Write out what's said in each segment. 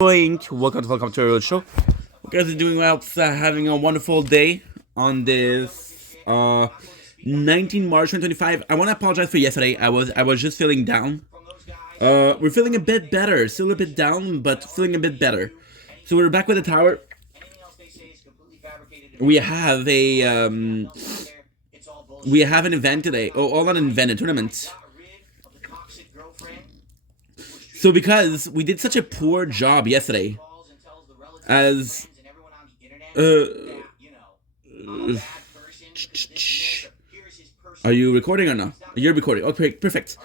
Welcome to our show. You guys are doing well. Having a wonderful day on this 19 March 2025. I want to apologize for yesterday. I was just feeling down. We're feeling a bit better. Still a bit down, but feeling a bit better. So we're back with the tower. We have a we have an event today. Oh, all on an event, a tournament. So because we did such a poor job yesterday, as uh, are you recording or not? You're recording. Okay, perfect.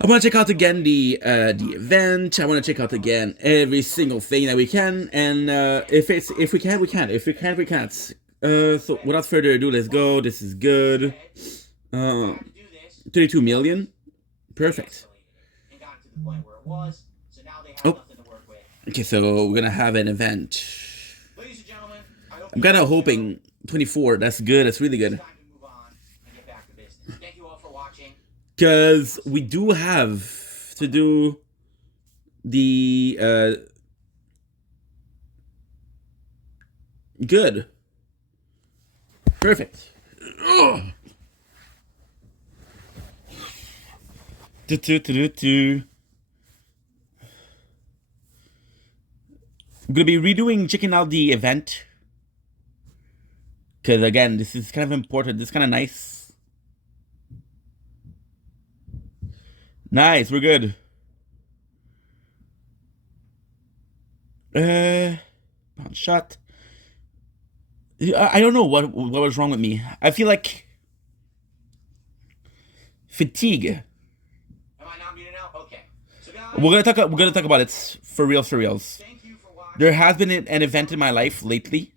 I want to check out again the event. I want to check out again every single thing that we can, and if we can, we can. If we can't, we can't. So without further ado, let's go. This is good. 32 million. Perfect. Oh. Okay, so we're gonna have an event. I'm kind of hoping 24. That's good. That's really good. Because we do have to do the good. Perfect. Ugh. I'm gonna be redoing, checking out the event. Because again, this is kind of important. This is kind of nice. Nice, we're good. Shot. I don't know what was wrong with me. I feel like fatigue. Am I not muted now? Okay. So guys, we're gonna talk about it for reals. thank you for watching. There has been an event in my life lately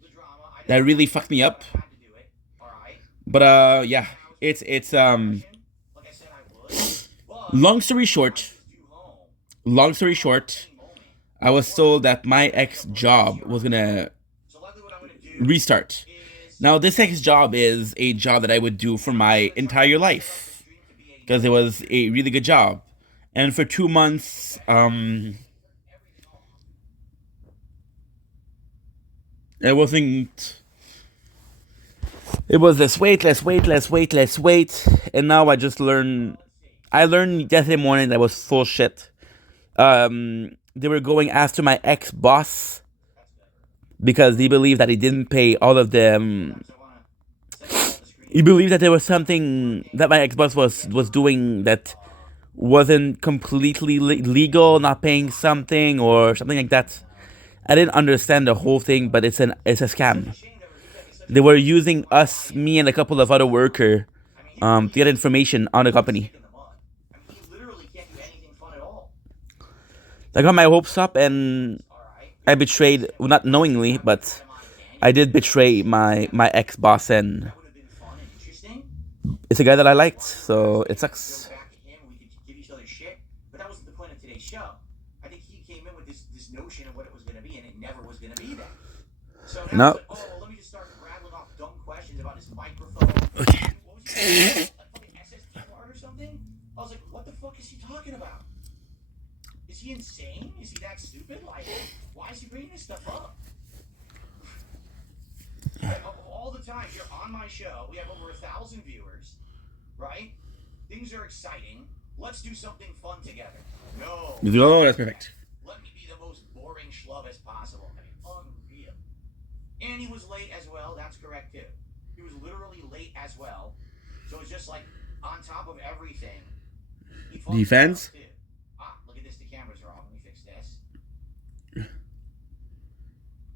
that really fucked me up. But yeah, it's Like I said, I would. long story short, I was told that my ex job was gonna So luckily what I'm gonna do restart. Now this ex job is a job that I would do for my entire life because it was a really good job, and for 2 months, it wasn't. It was let's wait, and now I just learned. I learned yesterday morning that was full shit. They were going after my ex boss because they believed that he didn't pay all of them. He believed that there was something that my ex boss was doing that wasn't completely legal, not paying something or something like that. I didn't understand the whole thing, but it's a scam. They were using us, me, and a couple of other workers to get information on the company. he literally can't do anything fun at all. I got my hopes up and I betrayed, well, not knowingly, but I did betray my ex boss, and That would have been fun and interesting. it's a guy that I liked, so it sucks. Go back to him and we could give each other shit. But that wasn't the point of today's show. I think he came in with this notion of what it was gonna be, and it never was gonna be that. So now No. it's like, oh well, let me just start rattling off dumb questions about his microphone. Okay. What was he saying? Like fucking SSD card or something? I was like, what the fuck is he talking about? Is he insane? Is he that stupid? Like, why is he bringing this stuff up? Like, of all the time you're on my show, we have over 1,000 viewers, right? Things are exciting. Let's do something fun together. No. Oh, that's perfect. Let me be the most boring schlub as possible. I mean, unreal. And he was late as well. That's correct too. He was literally late as well. So it's just like on top of everything. He fucked Defense? up, too. Ah, look at this. The camera's wrong. Let me fix this.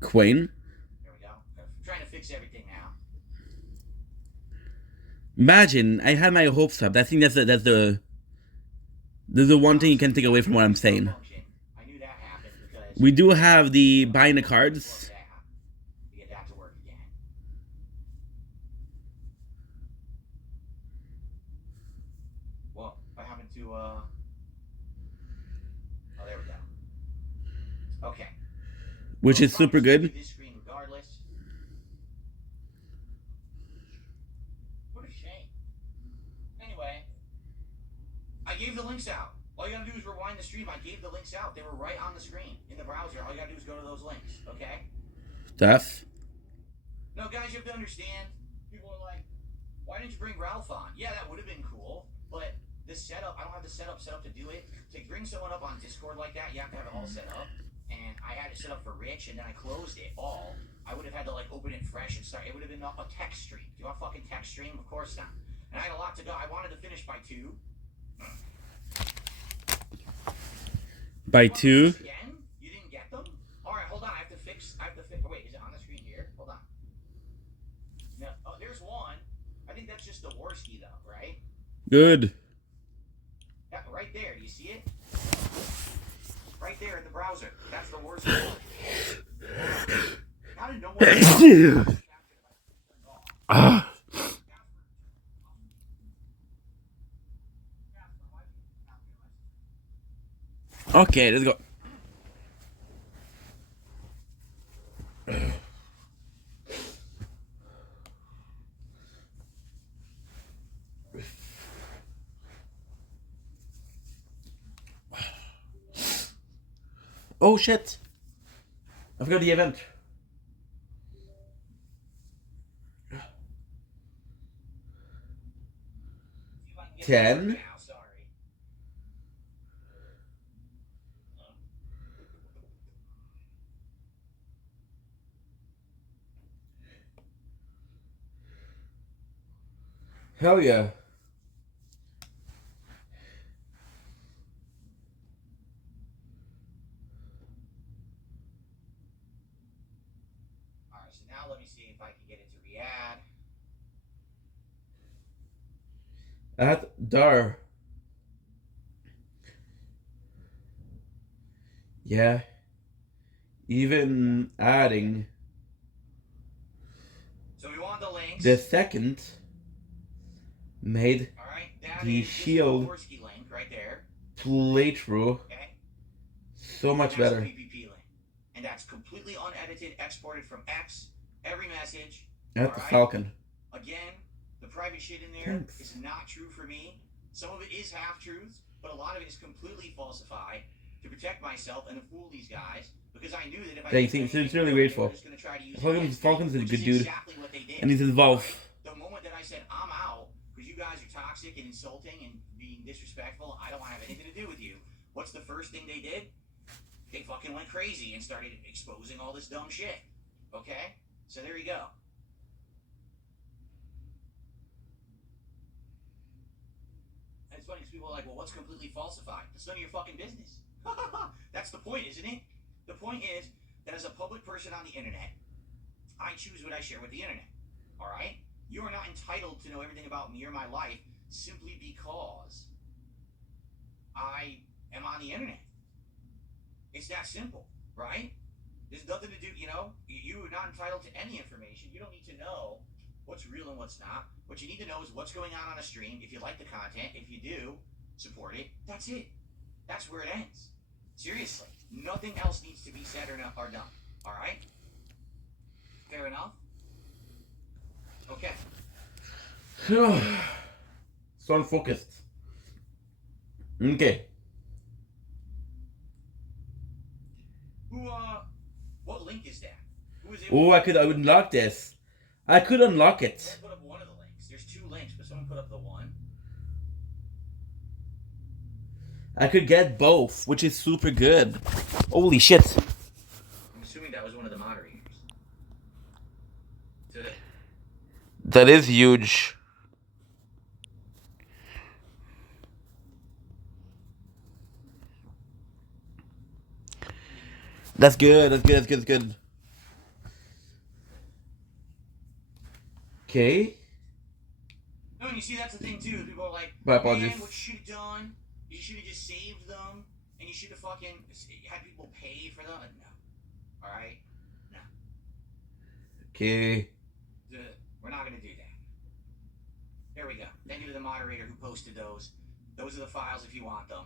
Quain. There we go. I'm trying to fix everything now. Imagine I had my hopes up. I think that's the one thing you can take away from what I'm saying. I knew that happened because We do have the buying the cards. to get that to work again. Well, what happened to oh, there we go. Okay. Which is super good. This screen regardless. What a shame. Anyway, I gave the links out. All you gotta do is rewind the stream. I gave the links out. They were right on the screen in the browser. those links, okay? Tough. No, guys, you have to understand. People are like, why didn't you bring Ralph on? Yeah, that would have been cool, but this setup, I don't have the setup set up to do it. To bring someone up on Discord like that, you have to have it all set up. And I had it set up for Rich, and then I closed it all. I would have had to like open it fresh and start. It would have been a text stream. Do you want a fucking text stream? Of course not. And I had a lot to go. I wanted to finish by 2. By 2? Again? You didn't get them? All right, hold on. I have to fix. Wait, is it on the screen here? Hold on. No. Oh, there's one. I think that's just the Worski though, right? Good. Yeah, right there. Do you see it? Right there in the browser. That's the Worski. How did no one? Okay, let's go. Oh shit! I forgot the event. Ten. Hell yeah. Alright, so now let me see if I can get it to re-add. At Dar. Yeah. Even adding So we want the links. the second made Alright, that the is shield the Worski link right there. playthrough Okay. so much And that's better. the PPP link. And that's completely unedited, exported from X, every message. At the Falcon. Again, the private shit in there Thanks. is not true for me. Some of it is half truths, but a lot of it is completely falsified to protect myself and to fool these guys. Because I knew that if I Yeah, it's really grateful. Falcon's a good dude. Exactly what they did. And he's involved. The moment that I said I'm out because you guys are toxic and insulting and being disrespectful, I don't want to have anything to do with you. What's the first thing they did? They fucking went crazy and started exposing all this dumb shit. Okay? So there you go. And it's funny because people are like, well, what's completely falsified? That's none of your fucking business. That's the point, isn't it? The point is that as a public person on the internet, I choose what I share with the internet. All right? You are not entitled to know everything about me or my life simply because I am on the internet. It's that simple, right? There's nothing to do, you know? You are not entitled to any information. You don't need to know what's real and what's not. What you need to know is what's going on a stream. If you like the content, if you do, support it. That's it. That's where it ends. Seriously. Nothing else needs to be said or done. All right? Fair enough? Okay. So unfocused. Okay. What link is that? Who is it? Oh, I would unlock this. I could unlock it. Someone put up one of the links. There's 2 links, but someone put up the one. I could get both, which is super good. Holy shit. I'm assuming that was one of the moderators. That is huge. That's good. That's good. Okay. No, and you see, that's the thing, too. People are like, My apologies. man, what you should have done, you should have just saved them, and you should have fucking had people pay for them. No. All right? No. Okay. We're not going to do that. There we go. Thank you to the moderator who posted those. Those are the files if you want them.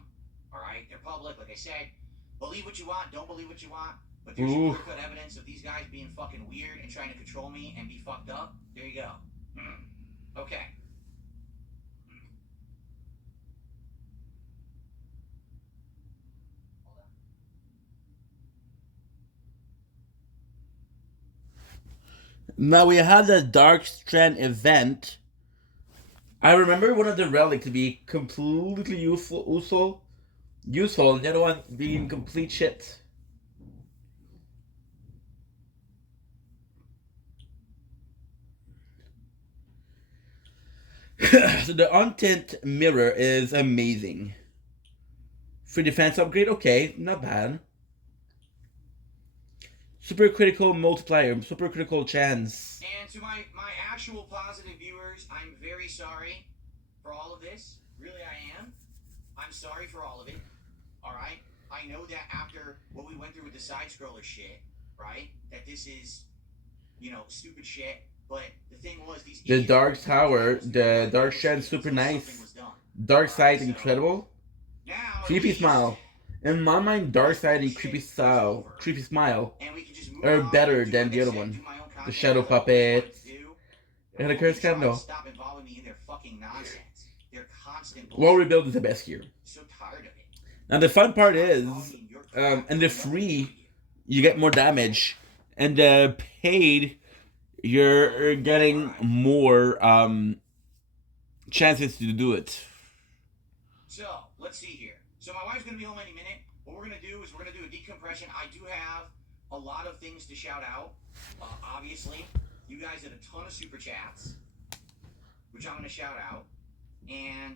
All right? They're public, like I said. Believe what you want, don't believe what you want. But there's clear-cut evidence of these guys being fucking weird and trying to control me and be fucked up. There you go. Okay. Hold on. Now we had the Dark Strand event. I remember one of the relics to be completely useful, and the other one being complete shit. So the Untint Mirror is amazing. Free defense upgrade, okay, not bad. Super critical multiplier, super critical chance. And to my actual positive viewers, I'm very sorry for all of this. Really, I am. I'm sorry for all of it. All right? I know that after what we went through with the side-scroller shit, right? That this is, stupid shit. But the thing was, the Dark Tower, the Dark Strand, super nice. Dark Side, incredible. Creepy Smile. In my mind, Dark Side and Creepy Smile are better than the other one. The Shadow Puppet and the Curse Candle. World Rebuild is the best here. Now the fun part is, and the free, you get more damage, and the paid, you're getting more chances to do it. So let's see here. So my wife's gonna be home any minute. What we're gonna do is we're gonna do a decompression. I do have a lot of things to shout out. Obviously, you guys did a ton of super chats, which I'm gonna shout out, and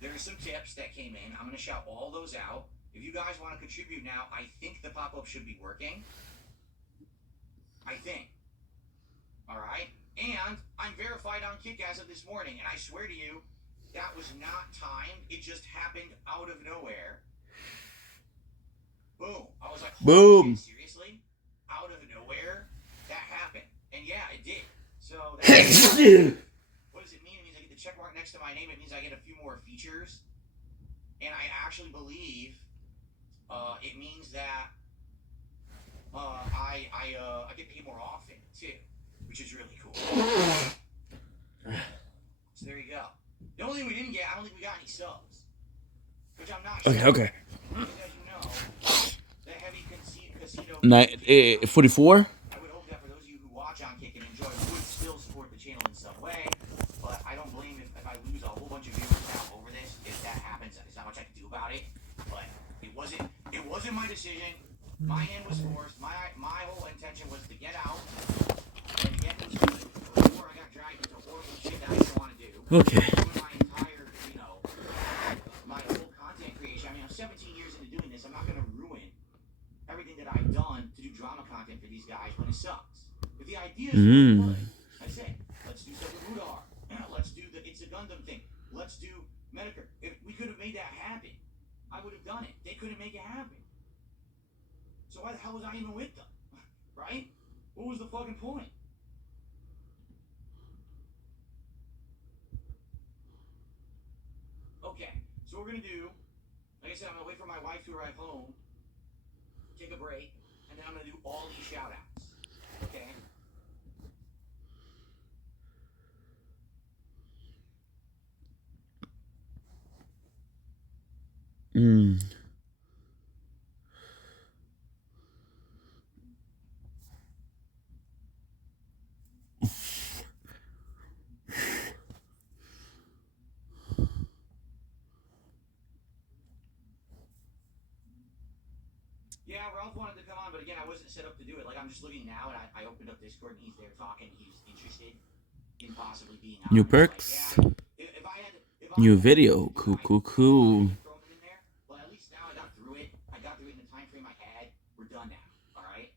there's some tips that came in. I'm gonna shout all those out. If you guys want to contribute now, I think the pop-up should be working. I think. All right, and I'm verified on Kick as of this morning, and I swear to you, that was not timed. It just happened out of nowhere. Boom. I was like, boom. Shit, seriously? Out of nowhere? That happened. And yeah, it did. So what does it mean? It means I get the check mark next to my name. It means I get a few more features. And I actually believe it means that I get paid more often too, which is really cool. So there you go. The only thing we didn't get, I don't think we got any subs. Which I'm not sure. Okay. Because as you know, the heavy casino... 44? I would hope that for those of you who watch on Kick and enjoy would still support the channel in some way. But I don't blame if I lose a whole bunch of viewers now over this. If that happens, there's not much I can do about it. But it wasn't my decision. My hand was forced. My whole intention was to get out and get this before I got dragged into horrible shit that I didn't want to do. Okay. My whole content creation. I mean, I'm 17 years into doing this. I'm not going to ruin everything that I've done to do drama content for these guys when it sucks. If the idea is good, I say, let's do stuff with Rudar. Let's do the It's a Gundam thing. Let's do Medicare. If we could have made that happen, I would have done it. They couldn't make it happen. So why the hell was I even with them? Right? What was the fucking point? Okay, so what we're gonna do, like I said, I'm gonna wait for my wife to arrive home, take a break, and then I'm gonna do all these shout outs. Okay? Yeah, Ralph wanted to come on, but again, I wasn't set up to do it. Like, I'm just looking now, and I opened up Discord, and he's there talking. He's interested in possibly being on. New perks. Like, yeah, if New video. Cool. But at least now I got through it. I got through it in the time frame I had. We're done now. All right?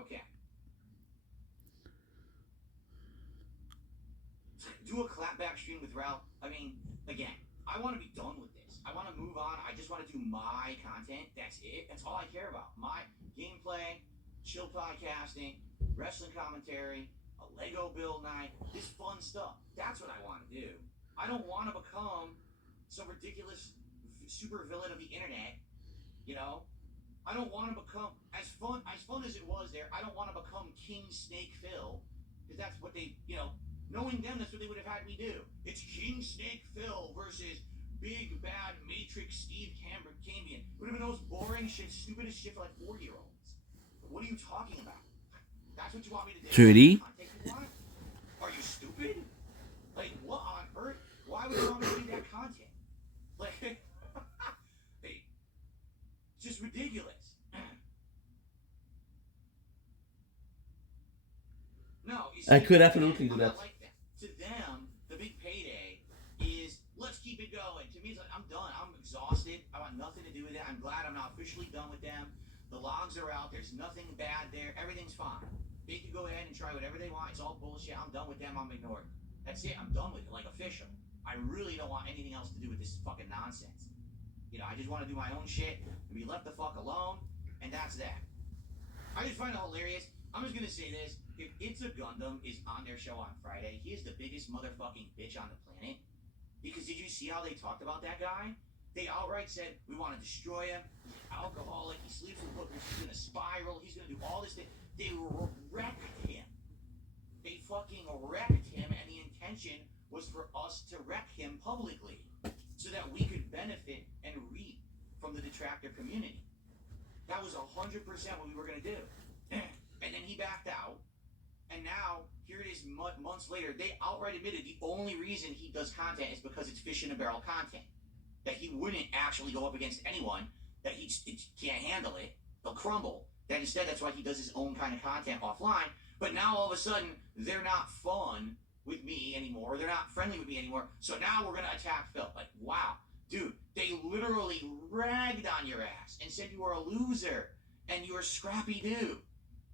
Okay. Do a clapback stream with Ralph. I mean, again, I want to be done with this. I want to move on. I just want to do my content. That's it. That's all I care about. My gameplay, chill podcasting, wrestling commentary, a Lego build night, this fun stuff. That's what I want to do. I don't want to become some ridiculous super villain of the internet. You know? I don't want to become as fun as it was there. I don't want to become King Snake Phil, because that's what they, knowing them, that's what they would have had me do. It's King Snake Phil versus Big Bad Matrix Steve Cambion. It would have been the most boring shit, stupidest shit for like 4-year-olds. What are you talking about? That's what you want me to do? 30? Content you want? Are you stupid? Like, what on earth? Why would you want me to do that content? Like, hey, it's just ridiculous. No, you see, I could absolutely do I'm that. not like that. To them, the big payday is let's keep it going. To me, it's like I'm done. I'm exhausted. I want nothing to do with it. I'm glad I'm not officially done with them. The logs are out. There's nothing bad there. Everything's fine. They can go ahead and try whatever they want. It's all bullshit. I'm done with them. I'm ignored. That's it. I'm done with it. Like official. I really don't want anything else to do with this fucking nonsense. You know, I just want to do my own shit and be left the fuck alone. And that's that. I just find it hilarious. I'm just gonna say this. If It's a Gundam is on their show on Friday, he is the biggest motherfucking bitch on the planet. Because did you see how they talked about that guy? They outright said, we want to destroy him. He's an alcoholic. He sleeps with hookers. He's going to spiral. He's going to do all this thing. They wrecked him. They fucking wrecked him, and the intention was for us to wreck him publicly so that we could benefit and reap from the detractor community. That was 100% what we were going to do. And then he backed out. And now, here it is months later, they outright admitted the only reason he does content is because it's fish in a barrel content. That he wouldn't actually go up against anyone, that he can't handle it, he'll crumble. That instead, that's why he does his own kind of content offline. But now, all of a sudden, they're not fun with me anymore. They're not friendly with me anymore. So now we're going to attack Phil. Like, wow. Dude, they literally ragged on your ass and said you were a loser and you were a scrappy dude.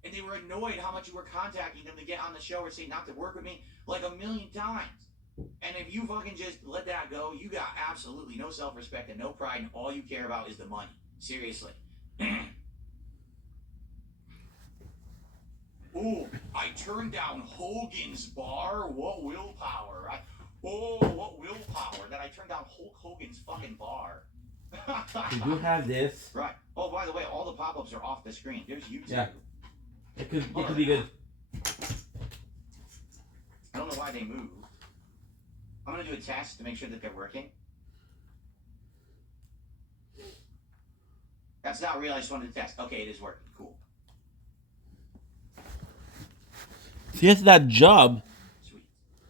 And they were annoyed how much you were contacting them to get on the show or say not to work with me like a million times. And if you fucking just let that go, you got absolutely no self-respect and no pride, and all you care about is the money. Seriously. Oh, I turned down Hogan's bar? What willpower? What willpower that I turned down Hulk Hogan's fucking bar. We do have this. Right. Oh, by the way, all the pop-ups are off the screen. There's YouTube. Yeah. It could be good. I don't know why they moved. I'm going to do a test to make sure that they're working. That's not real. I just wanted to test. Okay, it is working. Cool. See, that's that job. Sweet.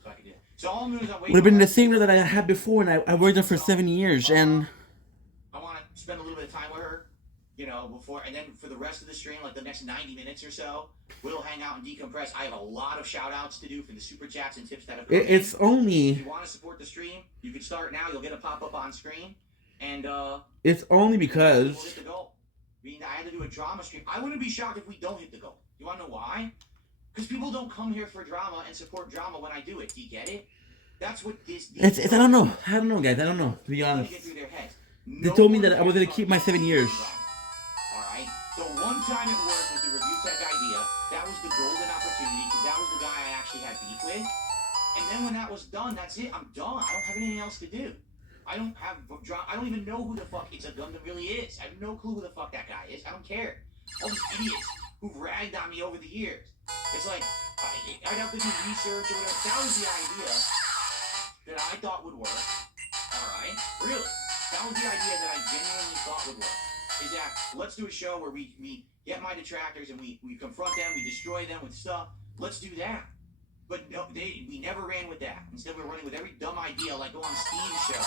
So I could do it. So all moves I'm waiting Would have been on- the same that I had before, and I worked there for 7 years, and I want to spend a little bit of time with her, you know, before, and then for the rest of the stream, like the next 90 minutes or so, we'll hang out and decompress. I have a lot of shout outs to do for the super chats and tips that have come in. it's If only you want to support the stream, you can start now. You'll get a pop up on screen, and because we'll hit the goal. I mean, I had to do a drama stream. I wouldn't be shocked if we don't hit the goal. You want to know why? Because people don't come here for drama and support drama when I do it. Do you get it? That's what this. it's I don't know, guys. I don't know, to be honest. Get through their heads. They told me that I was gonna keep my 7 years. Alright? The one time it worked with the review tech idea, that was the golden opportunity because that was the guy I actually had beef with. And then when that was done, that's it. I'm done. I don't have anything else to do. I don't have I don't even know who the fuck It's a Gundam really is. I have no clue who the fuck that guy is. I don't care. All these idiots who've ragged on me over the years. It's like I'd have to do research or whatever. That was the idea that I thought would work. Alright? Really. That was the idea that I genuinely thought would work. Is that let's do a show where we get my detractors and we confront them, we destroy them with stuff. Let's do that. But no, we never ran with that. Instead, we're running with every dumb idea, like go on Steve's show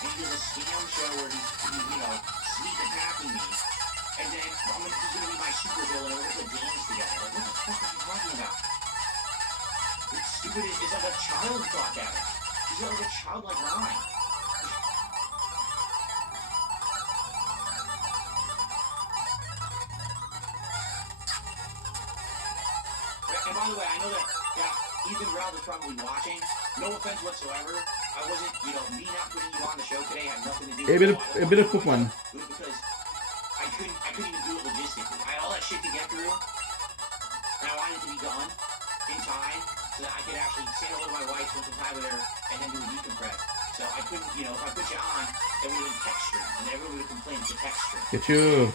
and he does a scam show where he's you know, sneak attacking me. And then he's gonna be my super villain and we're gonna play games together. Like, what the fuck are you talking about? It's stupid. It's like a child thought at it. He's got like a childlike mind. And by the way, I know that Ethan Ralph is probably watching. No offense whatsoever. I wasn't, you know, me not putting you on the show today had nothing to do with A bit of quick one. because I couldn't even do it logistically. I had all that shit to get through, and I wanted it to be done in time so that I could actually say hello to my wife, spend some time with her, and then do a decompress. So I couldn't, you know, if I put you on, then we would text stream, and then everyone would complain it's a text stream. Get you.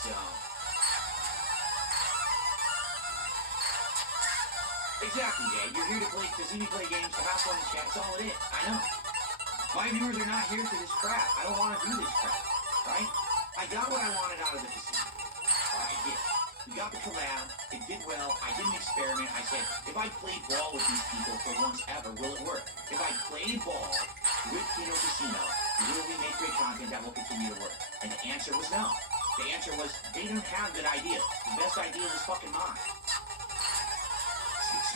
So. Exactly, Jay. You're here to see me play games, to have fun and chat. That's all it is. I know. My viewers are not here for this crap. I don't want to do this crap. Right? I got what I wanted out of the casino. I did. We got the collab. It did well. I did an experiment. I said, if I play ball with these people for once ever, will it work? If I play ball with Kino Casino, will we make great content that will continue to work? And the answer was no. The answer was they didn't have good ideas. The best idea was fucking mine.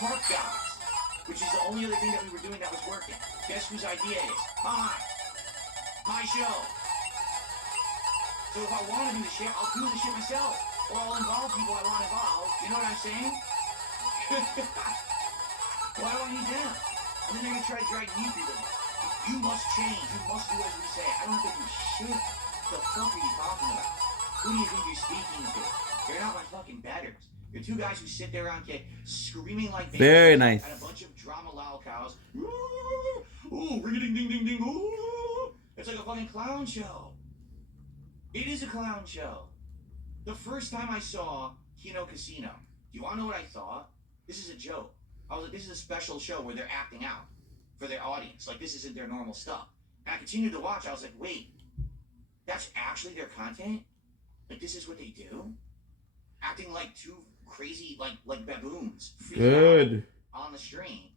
Smart guys, which is the only other thing that we were doing that was working. Guess whose idea is? Mine. My show. So if I want to do the shit, I'll do the shit myself. Or I'll involve people I want involved. You know what I'm saying? Why do I need them? And then they're going to try to drag me through them. You must change. You must do as we say. I don't have to do shit. What the fuck are you talking about? Who do you think you're speaking to? You're not my fucking betters. You're two guys who sit there on kick, screaming like babies. Very nice. And a bunch of drama loud cows. Ooh, ring-a-ding, ding, ding, ding, ooh. It's like a fucking clown show. It is a clown show. The first time I saw Kino Casino, do you want to know what I thought? This is a joke. I was like, this is a special show where they're acting out for their audience. Like, this isn't their normal stuff. And I continued to watch. I was like, wait, that's actually their content? Like, this is what they do? Acting like two crazy, like baboons. Good. On the stream.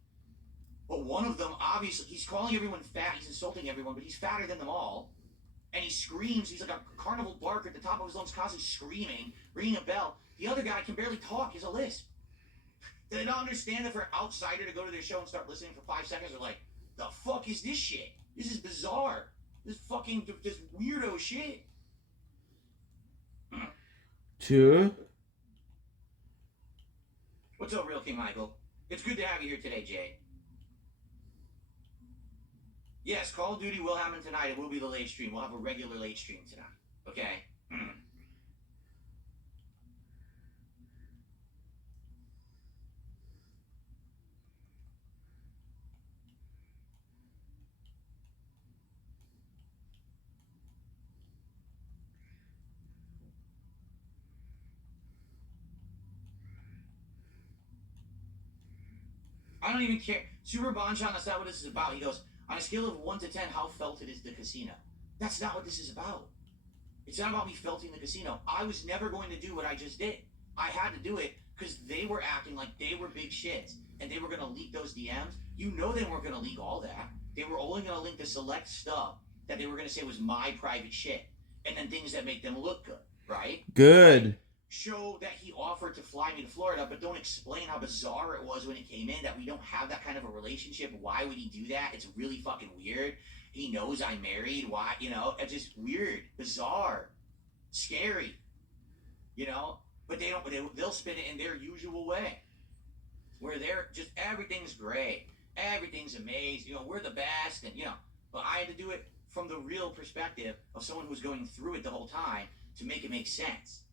But one of them, obviously, he's calling everyone fat. He's insulting everyone, but he's fatter than them all. And he screams. He's like a carnival barker at the top of his lungs, constantly screaming, ringing a bell. The other guy can barely talk. He's a lisp. They don't understand that for an outsider to go to their show and start listening for 5 seconds, they're like, the fuck is this shit? This is bizarre. This weirdo shit. 2. What's up, Real King Michael? It's good to have you here today, Jay. Yes, Call of Duty will happen tonight. It will be the late stream. We'll have a regular late stream tonight. Okay? I don't even care. Super Bonchan, that's not what this is about. He goes, on a scale of 1 to 10, how felt it is the casino? That's not what this is about. It's not about me felting the casino. I was never going to do what I just did. I had to do it because they were acting like they were big shits and they were going to leak those DMs. You know they weren't going to leak all that. They were only going to link the select stuff that they were going to say was my private shit. And then things that make them look good, right? Good. Like, show that he offered to fly me to Florida, but don't explain how bizarre it was when it came in, that we don't have that kind of a relationship. Why would he do that? It's really fucking weird. He knows I'm married. Why? You know, it's just weird, bizarre, scary, you know? But they'll spin it in their usual way, where they're just, everything's great. Everything's amazing. You know, we're the best. And, you know, but I had to do it from the real perspective of someone who's going through it the whole time to make it make sense.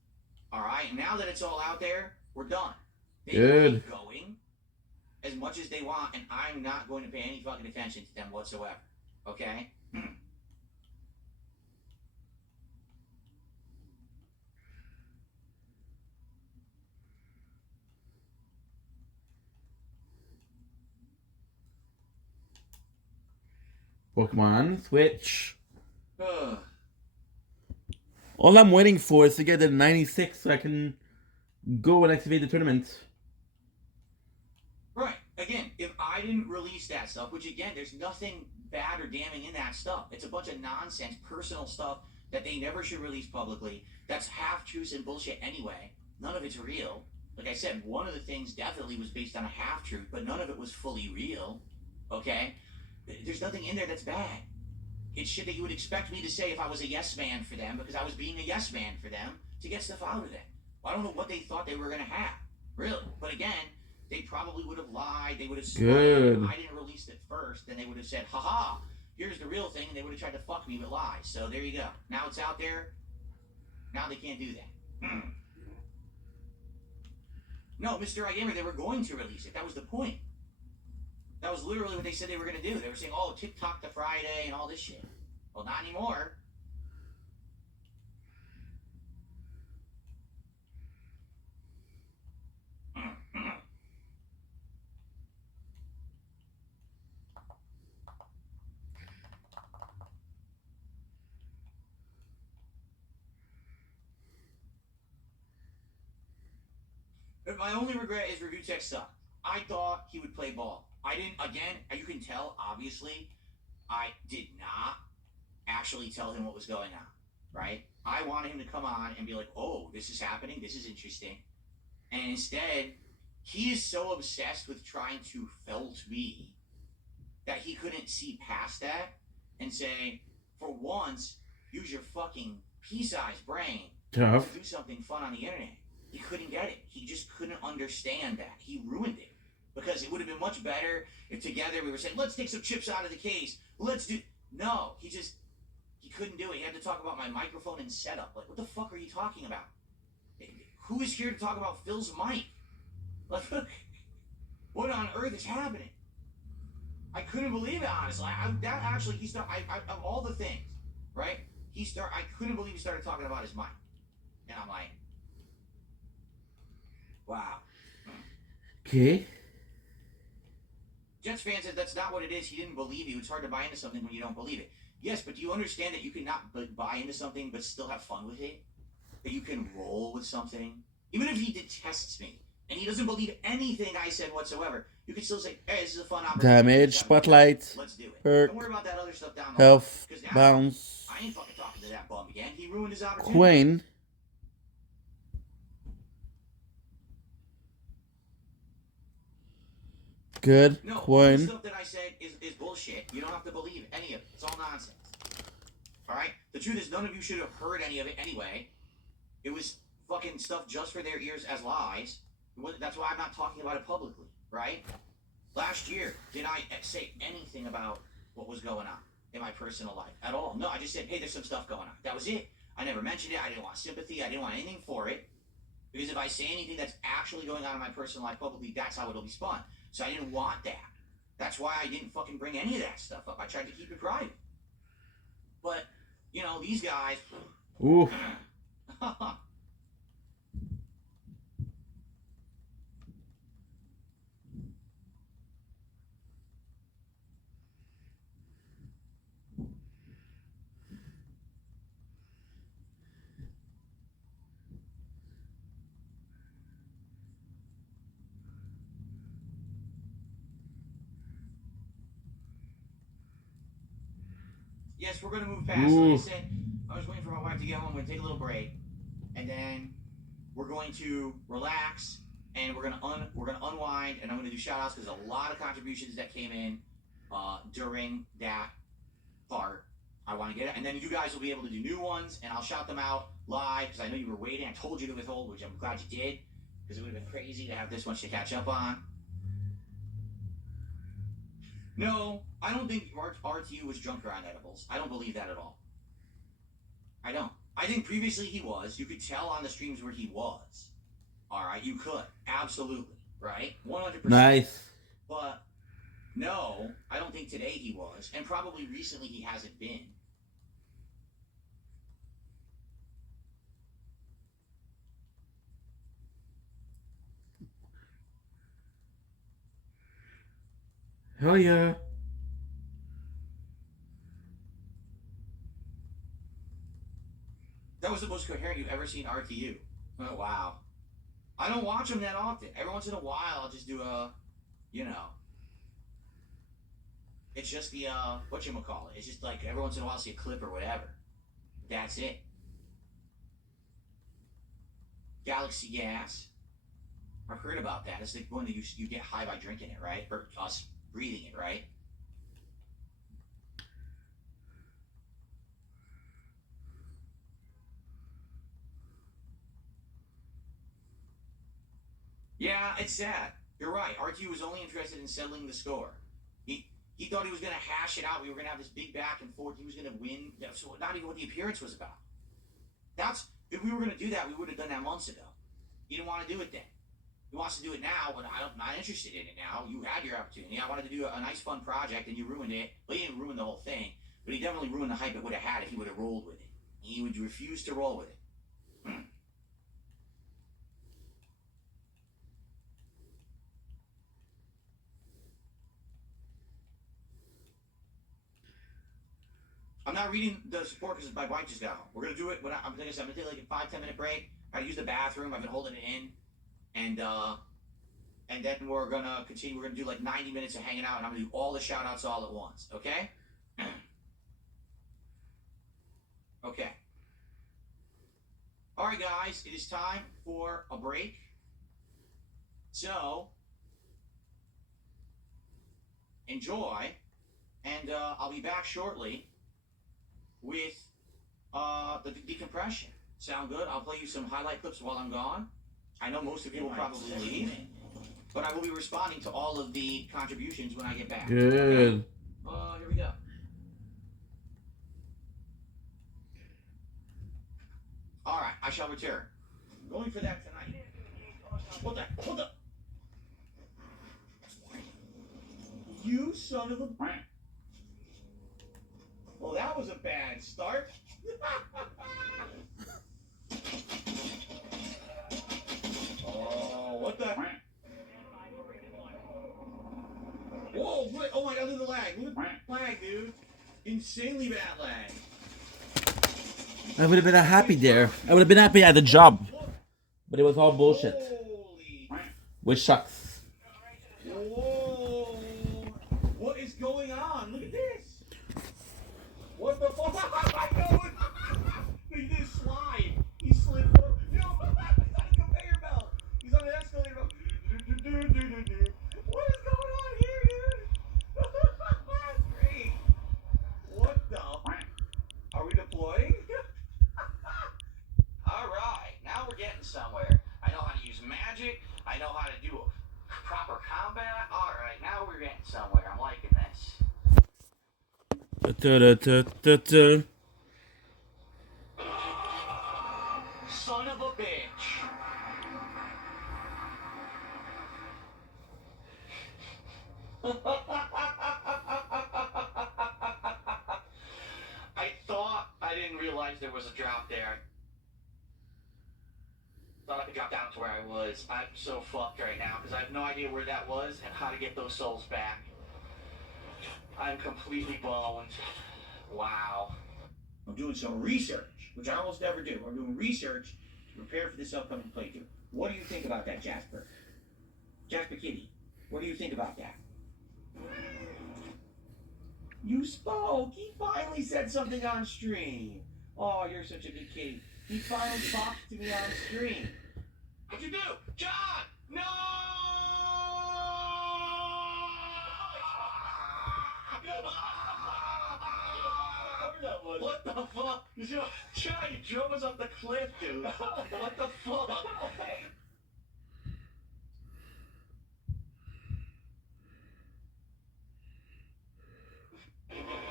All right, and now that it's all out there, we're done. They can keep going as much as they want, and I'm not going to pay any fucking attention to them whatsoever. Okay? Pokemon Switch. All I'm waiting for is to get the 96 so I can go and activate the tournament. Right. Again, if I didn't release that stuff, which again, there's nothing bad or damning in that stuff. It's a bunch of nonsense, personal stuff that they never should release publicly. That's half-truths and bullshit anyway. None of it's real. Like I said, one of the things definitely was based on a half-truth, but none of it was fully real. Okay? There's nothing in there that's bad. It's shit that you would expect me to say if I was a yes man for them, because I was being a yes man for them to get stuff out of them. Well, I don't know what they thought they were going to have, really. But again, they probably would have lied. They would have said, I didn't release it first. Then they would have said, haha, here's the real thing. And they would have tried to fuck me with lies. So there you go. Now it's out there. Now they can't do that. No, Mr. iGamer, they were going to release it. That was the point. That was literally what they said they were going to do. They were saying, oh, TikTok to Friday and all this shit. Well, not anymore. My only regret is Review Tech sucked. I thought he would play ball. I didn't. Again, you can tell. Obviously, I did not actually tell him what was going on. Right? I wanted him to come on and be like, "Oh, this is happening. This is interesting." And instead, he is so obsessed with trying to felt me that he couldn't see past that and say, for once, use your fucking pea-sized brain Tough. to do something fun on the internet. He couldn't get it. He just couldn't understand that. He ruined it. Because it would have been much better if together we were saying, let's take some chips out of the case. Let's do... No, he couldn't do it. He had to talk about my microphone and setup. Like, what the fuck are you talking about? Who is here to talk about Phil's mic? Like, what on earth is happening? I couldn't believe it, honestly. Of all the things, right? I couldn't believe he started talking about his mic. And I'm like, wow. Okay. Jets fan says that's not what it is. He didn't believe you. It's hard to buy into something when you don't believe it. Yes, but do you understand that you cannot buy into something but still have fun with it? That you can roll with something? Even if he detests me and he doesn't believe anything I said whatsoever, you can still say, hey, this is a fun opportunity. Damage, spotlight, Let's do it. hurt, Don't worry about that other stuff down the health, line. bounce, I ain't fucking talking to that bum again. He ruined his opportunity. Queen. Good. No, all the Queen. stuff that I said is bullshit. You don't have to believe any of it. It's all nonsense. Alright? The truth is, none of you should have heard any of it anyway. It was fucking stuff just for their ears as lies. That's why I'm not talking about it publicly, right? Last year, did I say anything about what was going on in my personal life at all? No, I just said, hey, there's some stuff going on. That was it. I never mentioned it. I didn't want sympathy. I didn't want anything for it. Because if I say anything that's actually going on in my personal life publicly, that's how it'll be spun. So I didn't want that. That's why I didn't fucking bring any of that stuff up. I tried to keep it private. But, you know, these guys... Ooh. Yes, we're going to move past. Like I said, I was waiting for my wife to get home. We're going to take a little break. And then we're going to relax. And we're going to unwind. And I'm going to do shout-outs because a lot of contributions that came in during that part. I want to get it. And then you guys will be able to do new ones. And I'll shout them out live because I know you were waiting. I told you to withhold, which I'm glad you did. Because it would have been crazy to have this much to catch up on. No, I don't think RTU was drunk around edibles. I don't believe that at all. I don't. I think previously he was. You could tell on the streams where he was. Alright, you could. Absolutely. Right? 100%. Nice. But, no, I don't think today he was. And probably recently he hasn't been. Hell yeah. That was the most coherent you've ever seen RTU. Oh, wow. I don't watch him that often. Every once in a while, I'll just do a, you know. It's just the, whatchamacallit. It's just like every once in a while I'll see a clip or whatever. That's it. Galaxy gas. I've heard about that. It's the one that you get high by drinking it, right? Or us breathing it, right? Yeah, it's sad. You're right. RTU was only interested in settling the score. He thought he was going to hash it out. We were going to have this big back and forth. He was going to win. That's not even what the appearance was about. If we were going to do that, we would have done that months ago. He didn't want to do it then. He wants to do it now, but I'm not interested in it now. You had your opportunity. I wanted to do a nice, fun project, and you ruined it. Well, he didn't ruin the whole thing, but he definitely ruined the hype it would have had if he would have rolled with it. He would refuse to roll with it. I'm not reading the support because my wife just got home. We're going to do it when I'm going to take like a 5-10 minute break. I use the bathroom. I've been holding it in. and then we're gonna continue. We're gonna do like 90 minutes of hanging out, and I'm gonna do all the shout outs all at once. Okay? Okay. All right, guys, it is time for a break. So enjoy, and I'll be back shortly with the decompression. Sound good? I'll play you some highlight clips while I'm gone. I know most of you will probably leave, but I will be responding to all of the contributions when I get back. Good. Okay? Here we go. All right, I shall return. I'm going for that tonight. What the? You son of a... Well, that was a bad start. Oh, what the... Whoa, oh my god, look at the lag. Look at the lag, dude. Insanely bad lag. I would have been happy there. I would have been happy at the job. But it was all bullshit. Holy... Which sucks. Whoa. What is going on? Look at this. What the fuck? I know it. He did slide. He slid forward. Yo, he's on a conveyor belt. He's on an escalator belt. What is going on here, dude? That's great. What the? Are we deploying? All right, now we're getting somewhere. I know how to use magic. I know how to do proper combat. All right, now we're getting somewhere. I'm liking this. Son of a bitch. I didn't realize there was a drop there. Thought I could drop down to where I was. I'm so fucked right now because I have no idea where that was and how to get those souls back. I'm completely boned. Wow. I'm doing some research, which I almost never do. I'm doing research to prepare for this upcoming playthrough. What do you think about that, Jasper? Jasper Kitty, what do you think about that? You spoke. He finally said something on stream. Oh, you're such a good kitty. He finally talked to me on stream. What'd you do? John! No! What the fuck? John, you drove us off the cliff, dude. What the fuck?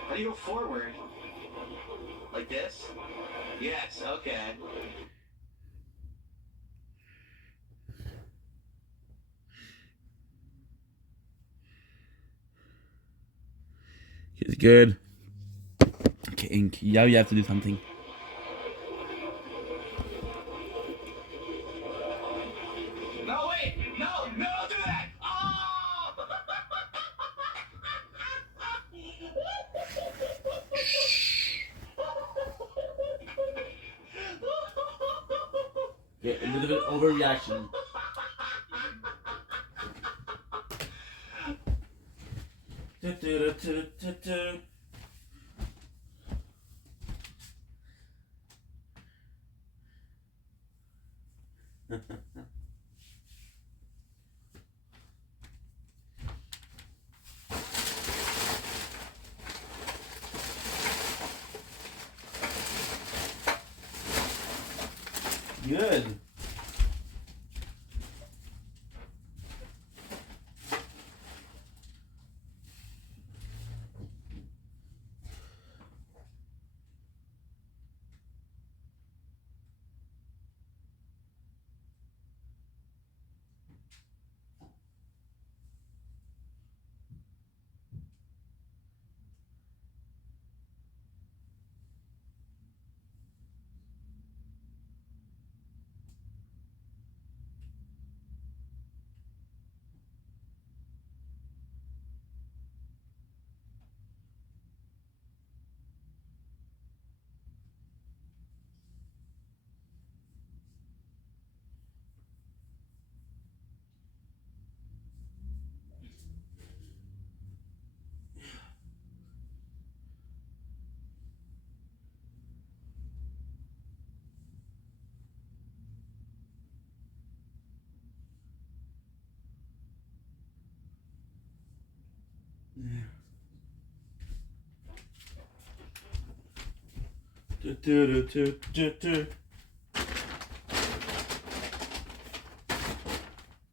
How do you go forward? Like this? Yes, okay. He's good. Okay, Ink. Now you have to do something. No, wait! No! No, don't do that! Oh! Yeah, a little bit overreaction. Good.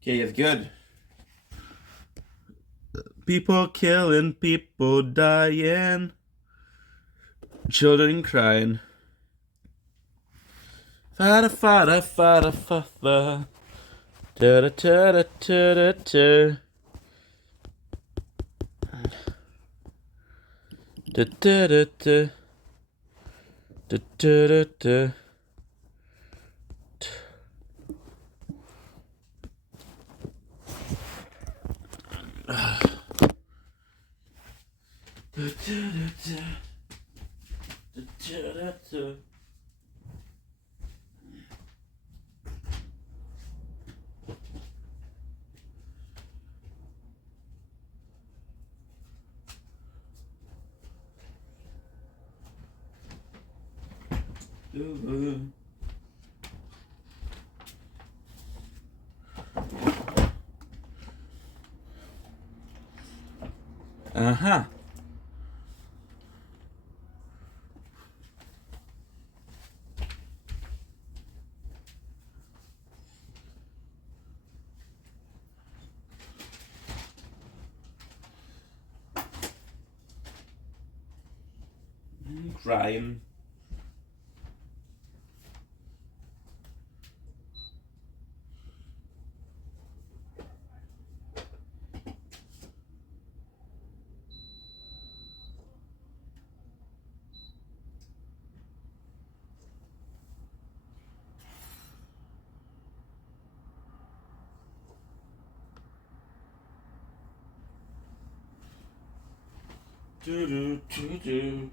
Okay, it's good. People killing, people dying, children crying. Fada fada fada fa fa. Da da da da da da. Da da da da. Da da da da. Da da da. Da da da. Uh-huh. Crying. Do do do do.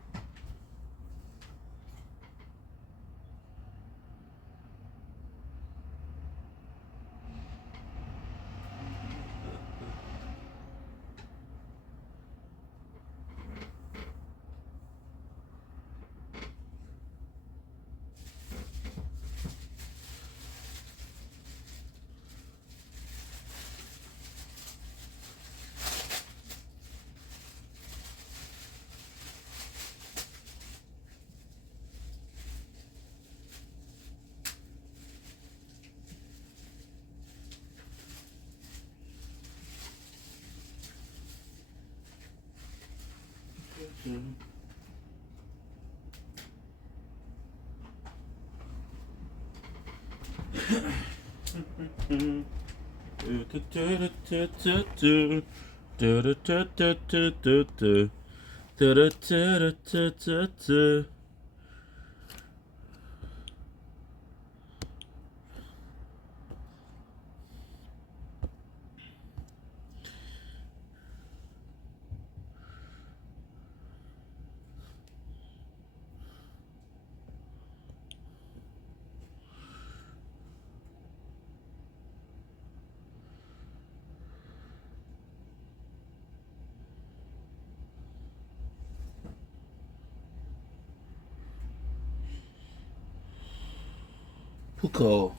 Puko.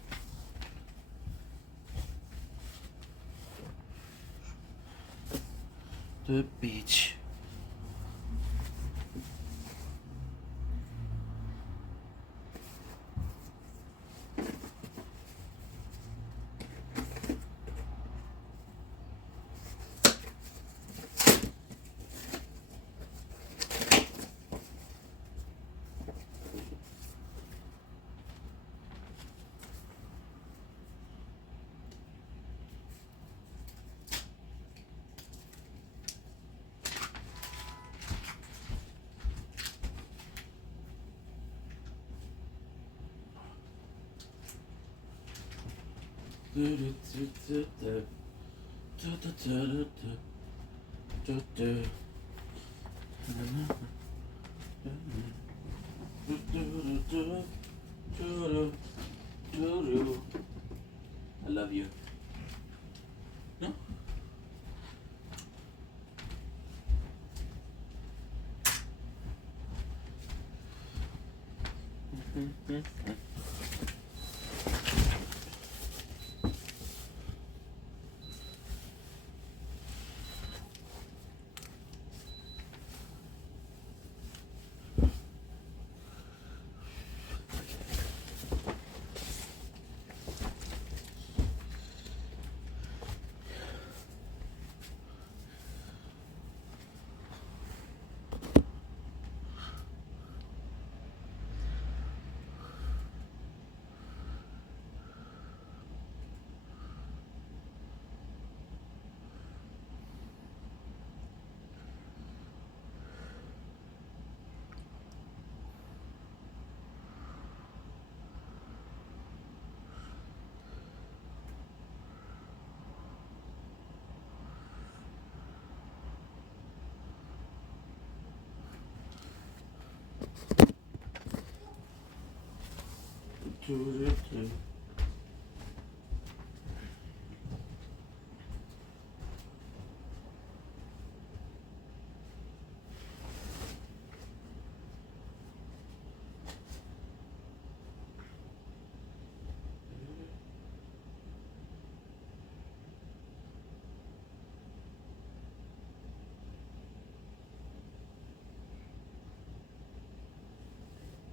The beach. I love you. No?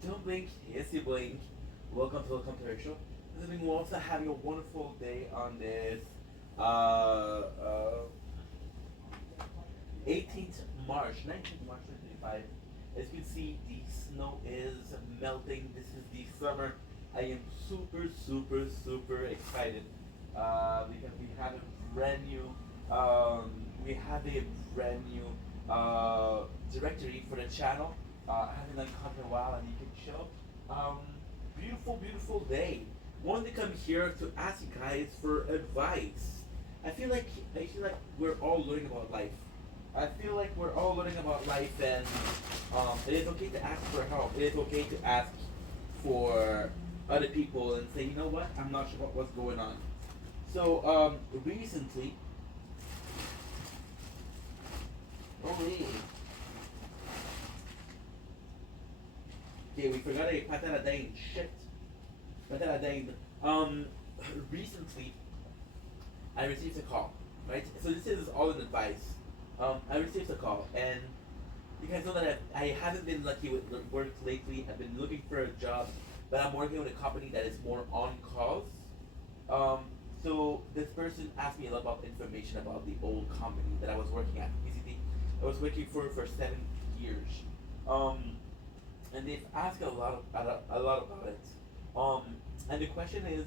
Don't blink. Yes, you blink. Welcome to our show. We're also having a wonderful day on this uh, uh, 18th March, 19th March 2025. As you can see, the snow is melting. This is the summer. I am super excited because we have a brand new directory for the channel. I haven't done content in a while, and you can show. Um, beautiful day. Wanted to come here to ask you guys for advice. I feel like we're all learning about life. I feel like we're all learning about life, and it is okay to ask for help. It is okay to ask for other people and say, you know what, I'm not sure what's going on. So recently, oh, okay, we forgot a patella shit. Patella. Um, recently, I received a call, right? So this is all in advice. I received a call, and you guys know that I haven't been lucky with work lately. I've been looking for a job, but I'm working with a company that is more on calls. Um, so this person asked me a lot about information about the old company that I was working at, PCT. I was working for 7 years. Um, and they've asked a lot about it. Um, and the question is,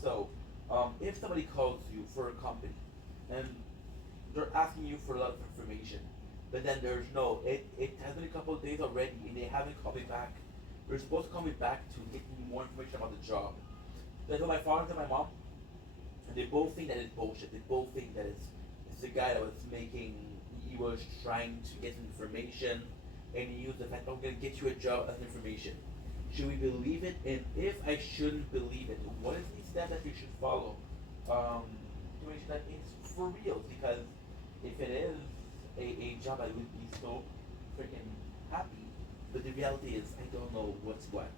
so, if somebody calls you for a company, and they're asking you for a lot of information, but then there's no, it has been a couple of days already, and they haven't called me back. They're supposed to call me back to get me more information about the job. So I told my father and my mom, and they both think that it's bullshit. They both think that it's the guy that was making, he was trying to get information, and he used the fact, I'm gonna get you a job as information. Should we believe it? And if I shouldn't believe it, what is the step that we should follow to make sure that it's for real? Because if it is a job, I would be so freaking happy. But the reality is, I don't know what's what.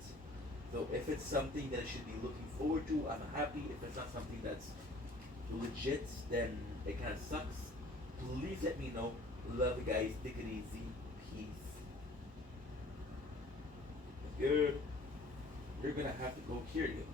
So if it's something that I should be looking forward to, I'm happy. If it's not something that's legit, then it kind of sucks. Please let me know. Love you guys. Take it easy. Peace. Good. You're gonna have to go hear you.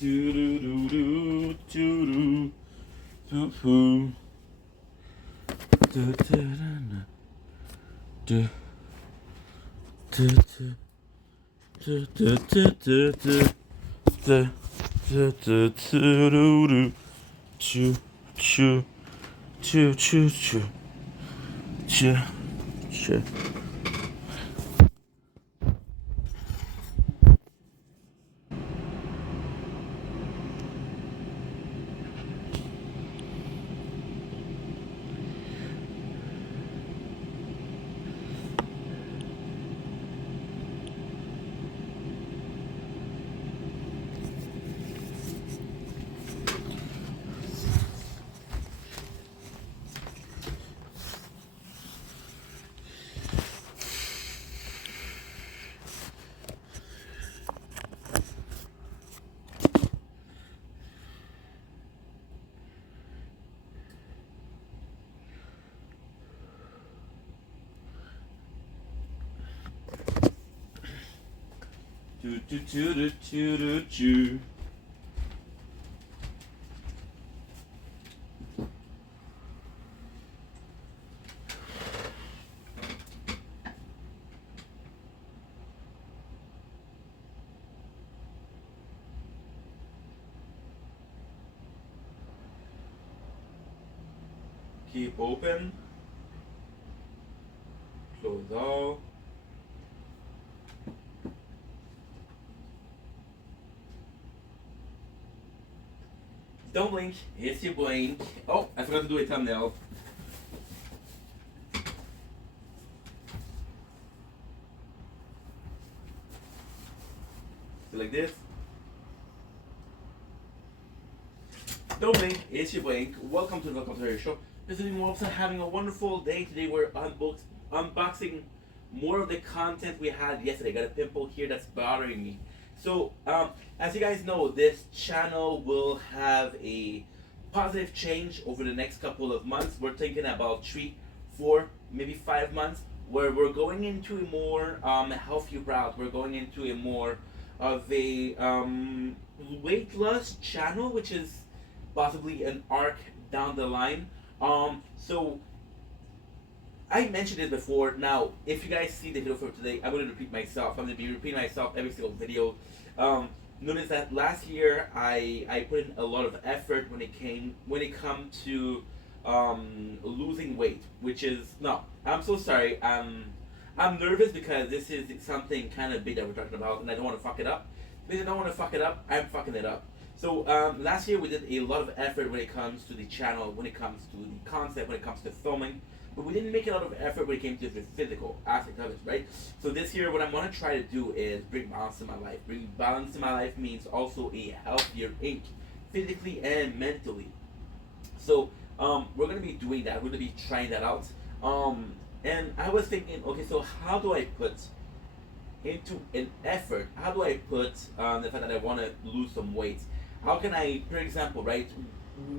Do do do do do do do do do do do do do do choo choo choo choo choo choo choo. Do do do do do do do. Keep open. Close all. Don't blink. Yes, you blink. Oh, I forgot to do a thumbnail. So like this. Don't blink. Yes, you blink. Welcome to the Welcome to Show. This is also having a wonderful day today. We're unboxing more of the content we had yesterday. Got a pimple here that's bothering me. So, as you guys know, this channel will have a positive change over the next couple of months. We're thinking about 3, 4, maybe 5 months, where we're going into a more healthy route. We're going into a more of a weight loss channel, which is possibly an arc down the line. So I mentioned it before. Now, if you guys see the video for today, I'm going to repeat myself. I'm going to be repeating myself every single video. Notice that last year I put in a lot of effort when it come to losing weight, which is no. I'm so sorry. I'm nervous because this is something kind of big that we're talking about, and I don't want to fuck it up. Because I don't want to fuck it up, I'm fucking it up. So last year we did a lot of effort when it comes to the channel, when it comes to the concept, when it comes to filming. But we didn't make a lot of effort when it came to the physical aspect of it, right? So this year, what I'm going to try to do is bring balance to my life. Bring balance to my life means also a healthier ink, physically and mentally. So we're going to be doing that. We're going to be trying that out. And I was thinking, okay, so how do I put into an effort? How do I put the fact that I want to lose some weight? How can I, for example, right?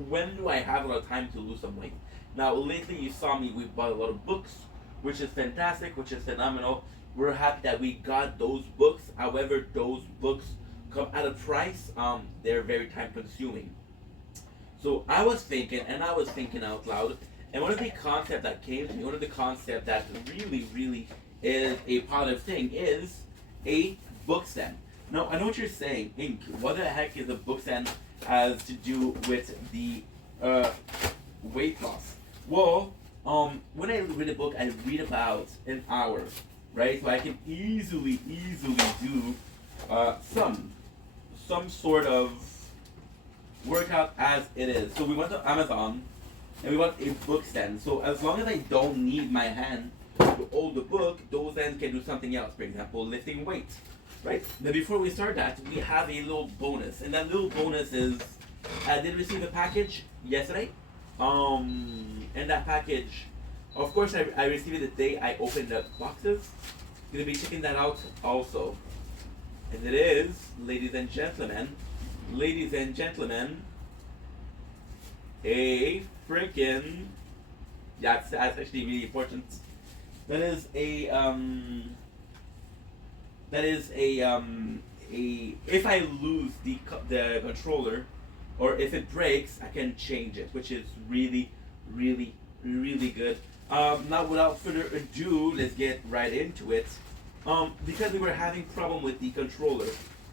When do I have a lot of time to lose some weight? Now, lately you saw me, we bought a lot of books, which is fantastic, which is phenomenal. We're happy that we got those books. However, those books come at a price. They're very time consuming. So I was thinking out loud, and one of the concepts that came to me, one of the concepts that really, really is a positive thing is a book stand. Now, I know what you're saying, Ink. What the heck is a book stand has to do with the weight loss? Well, when I read a book, I read about an hour, right? So I can easily do some sort of workout as it is. So we went to Amazon and we bought a book stand. So as long as I don't need my hand to hold the book, those hands can do something else. For example, lifting weights, right? Now before we start that, we have a little bonus, and that little bonus is I did receive a package yesterday. And that package, of course, I received it the day I opened the boxes. Gonna be checking that out also. And it is, ladies and gentlemen, a freaking, yeah, that's actually really important. That is a if I lose the controller, or if it breaks, I can change it, which is really, really, really good. Now, without further ado, let's get right into it. Because we were having problem with the controller,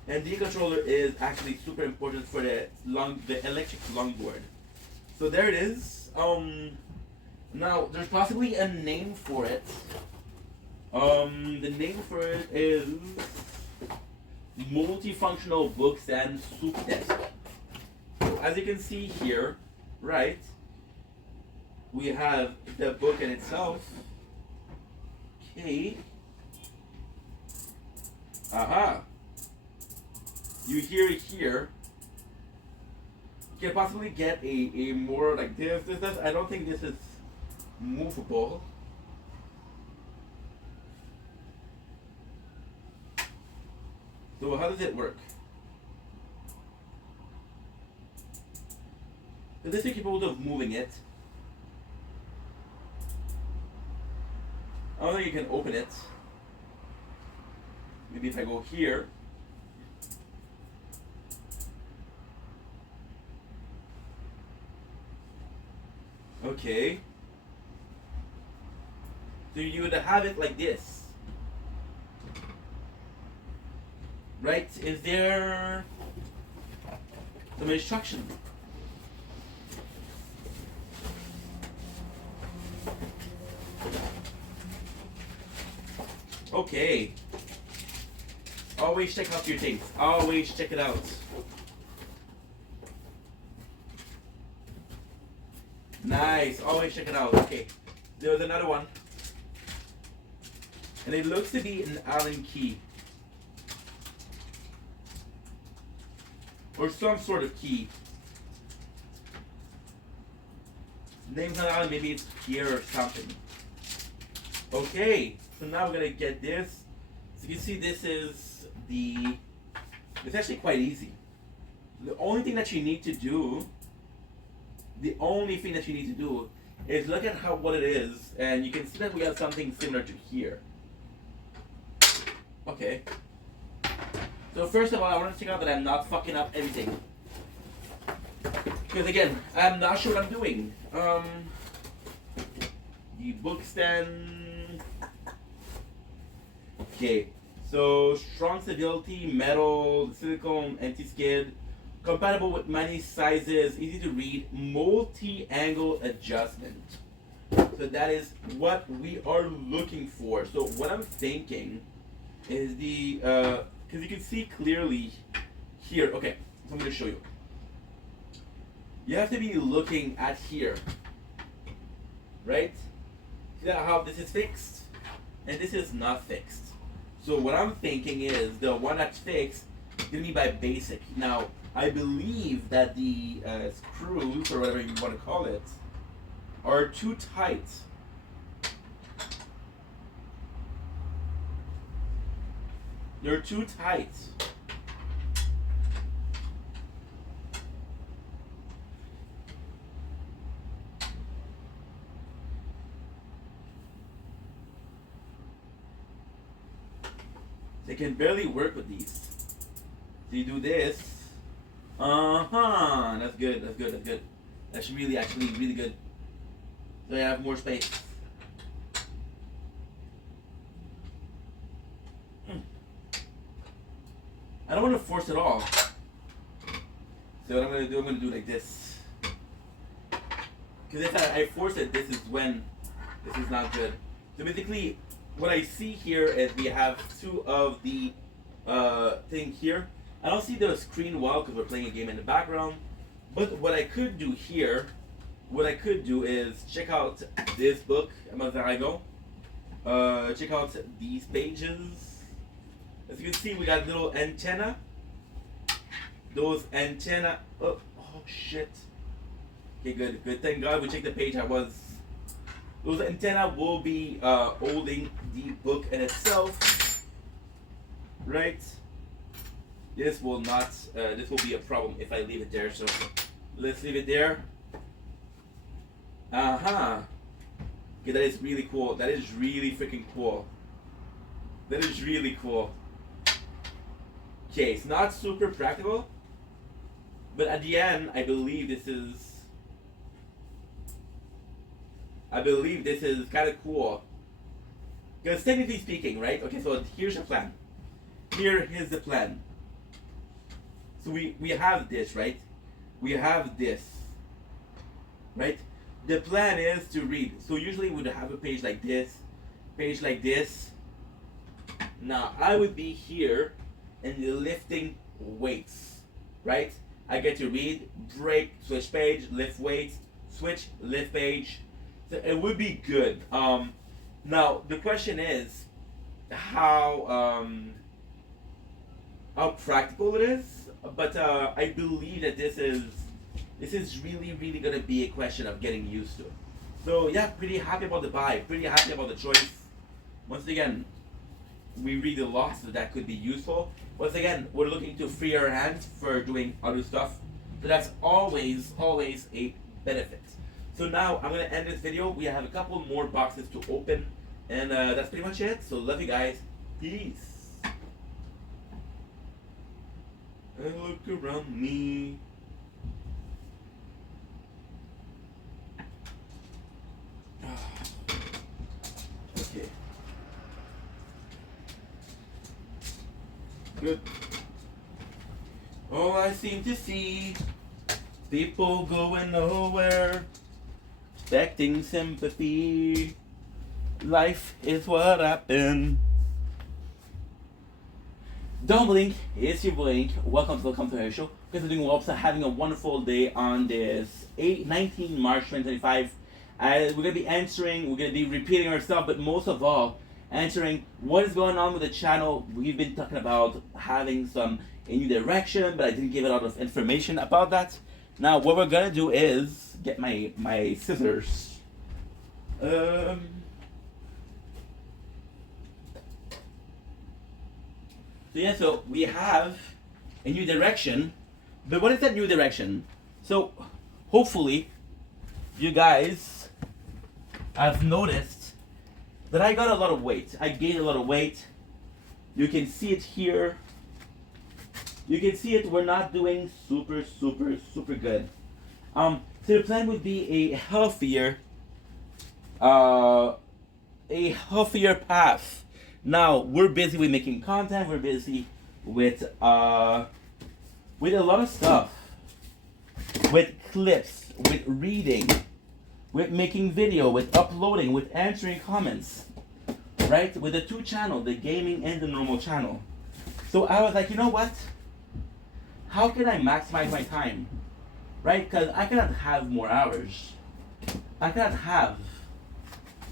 and the controller is actually super important for the electric longboard. So there it is. Now there's possibly a name for it. The name for it is multifunctional book stand soup desk. As you can see here, right, we have the book in itself. Okay. Aha. You hear it here. You can possibly get a more like this. I don't think this is movable. So how does it work? Is this capable of moving it? I don't think you can open it. Maybe if I go here. Okay. So you would have it like this. Right? Is there some instruction? Okay. Always check out your things. Always check it out. Nice. Always check it out. Okay. There's another one. And it looks to be an Allen key. Or some sort of key. Name's not Allen, maybe it's here or something. Okay. So now we're gonna get this. So you can see this is the... It's actually quite easy. The only thing that you need to do... is look at what it is, and you can see that we have something similar to here. Okay. So first of all, I want to check out that I'm not fucking up everything. Because again, I'm not sure what I'm doing. The book stand. Okay. So strong stability, metal, silicone, anti-skid. Compatible with many sizes, easy to read, multi-angle adjustment. So that is what we are looking for. So what I'm thinking is because you can see clearly here. Okay, so I'm going to show you. You have to be looking at here, right? See how this is fixed, and this is not fixed. So what I'm thinking is the one that's fixed is going to be by basic. Now, I believe that the screws, or whatever you want to call it, are too tight. They're too tight. They can barely work with these. So you do this. That's good. That's good. That's good. That's really, actually, really good. So you have more space. I don't want to force it all. So what I'm going to do, I'm going to do like this. Because if I force it, this is when this is not good. So basically, what I see here is we have two of the thing here. I don't see the screen well because we're playing a game in the background. But what I could do here, is check out this book, Amazarago. Check out these pages. As you can see, we got little antenna. Those antenna. Oh shit. Okay, good. Good. Thank God we checked the page. Those antenna will be holding the book in itself, right? This will not. This will be a problem if I leave it there. So let's leave it there. Okay, that is really cool. That is really freaking cool. That is really cool. Okay, it's not super practical, but at the end, I believe this is kind of cool. Because technically speaking, right? Okay, so here's the plan. Here's the plan. So we have this, right? We have this, right? The plan is to read. So usually we'd have a page like this. Now I would be here and lifting weights, right? I get to read, break, switch page, lift weights, switch, lift page. So it would be good. Now the question is how practical it is. But I believe that this is really gonna be a question of getting used to. So yeah, pretty happy about the buy, pretty happy about the choice. Once again, we really lost, so that could be useful. Once again, we're looking to free our hands for doing other stuff. So that's always a benefit. So now I'm gonna end this video. We have a couple more boxes to open, and that's pretty much it. So love you guys. Peace. I look around me. Okay. Good. All I seem to see, people going nowhere, expecting sympathy. Life is what happened. Don't blink, it's your blink. Welcome to our show. Guys are doing well, so having a wonderful day on this 19 March 2025. We're gonna be answering, we're gonna be repeating ourselves, but most of all, answering what is going on with the channel. We've been talking about having a new direction, but I didn't give a lot of information about that. Now what we're gonna do is get my scissors. So we have a new direction, but what is that new direction? So hopefully you guys have noticed that I got a lot of weight. I gained a lot of weight. You can see it here. You can see it. We're not doing super good. So the plan would be a healthier path. Now we're busy with making content. We're busy with a lot of stuff, with clips, with reading, with making video, with uploading, with answering comments, right? With the two channels, the gaming and the normal channel. So I was like, you know what? How can I maximize my time, right? Because I cannot have more hours. I cannot have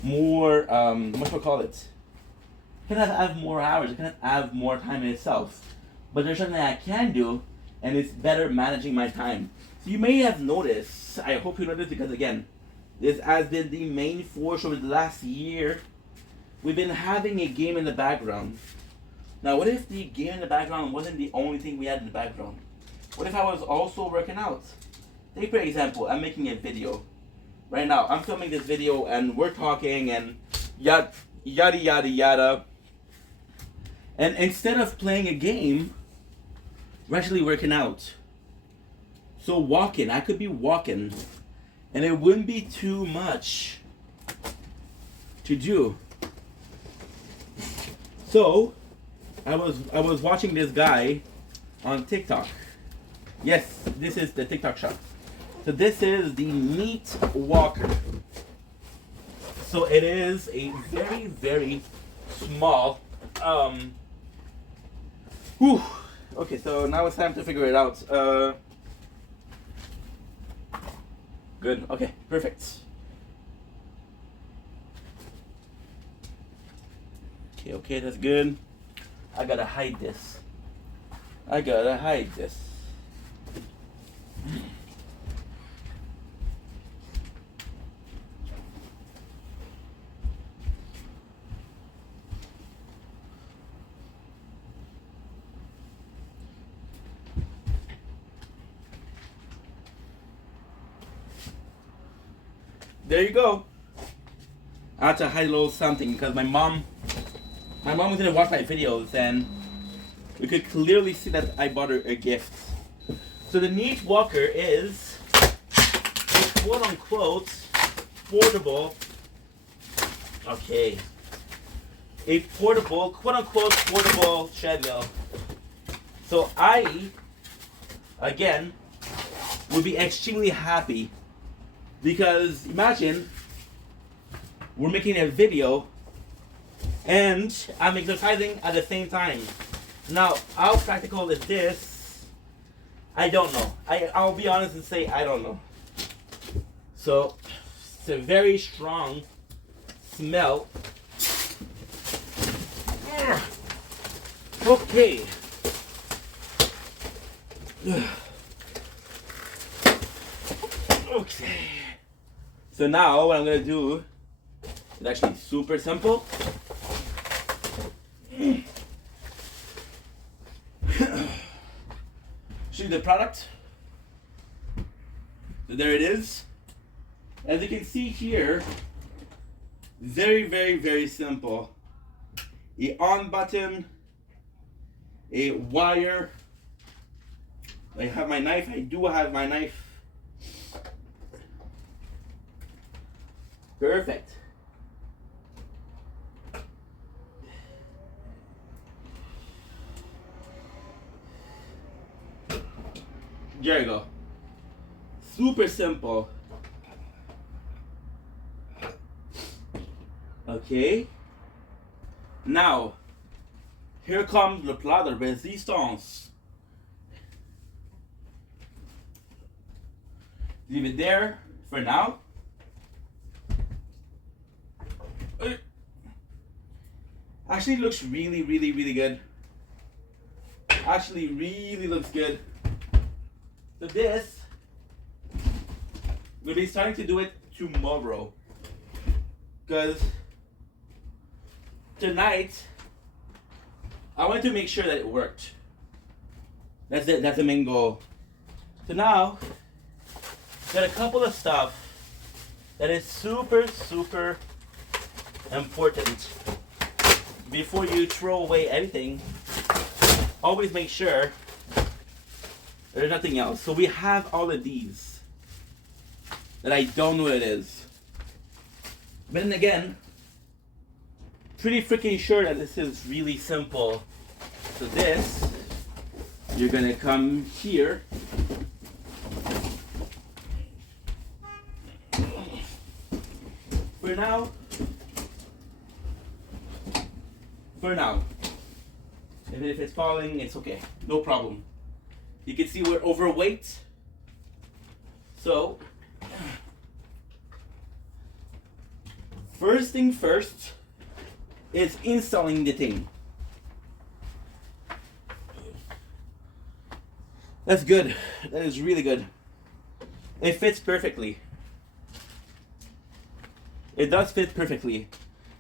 more what do I call it? I cannot have more hours. I cannot have more time in itself. But there's something I can do, and it's better managing my time. So you may have noticed, I hope you noticed, because again, this has been the main force over the last year. We've been having a game in the background. Now, what if the game in the background wasn't the only thing we had in the background? What if I was also working out? Take for example, I'm making a video. Right now, I'm filming this video, and we're talking, and yada yada. And instead of playing a game, we're actually working out. So walking, I could be walking, and it wouldn't be too much to do. So I was watching this guy on TikTok. Yes, this is the TikTok shop. So this is the Meat Walker. So it is a very small Okay, so now it's time to figure it out. Good. Okay, perfect. Okay, that's good. I gotta hide this. There you go. I had to hide a little something because my mom was gonna watch my videos, and we could clearly see that I bought her a gift. So the Meat Walker is a quote-unquote portable. Okay. A portable, quote-unquote portable treadmill. So I, again, would be extremely happy. Because imagine we're making a video and I'm exercising at the same time. Now, how practical is this? I don't know. I'll be honest and say I don't know. So, it's a very strong smell. Okay. Okay. So now what I'm gonna do is actually super simple. Show you the product. So there it is. As you can see here, very simple. A on button, a wire. I have my knife. I do have my knife. Perfect. There you go. Super simple. Okay. Now, Here comes le plat de résistance. Leave it there for now. Actually looks really, really, really good. Actually really looks good. So this, we'll be starting to do it tomorrow. Because tonight, I want to make sure that it worked. That's it, that's the main goal. So now, got a couple of stuff that is super, super important. Before you throw away anything, always make sure there's nothing else. So we have all of these that I don't know what it is. But then again, pretty freaking sure that this is really simple. So this, you're gonna come here. For now, even if it's falling, it's okay, no problem. You can see we're overweight, so first thing first is installing the thing. That's good, that is really good. It fits perfectly. It does fit perfectly.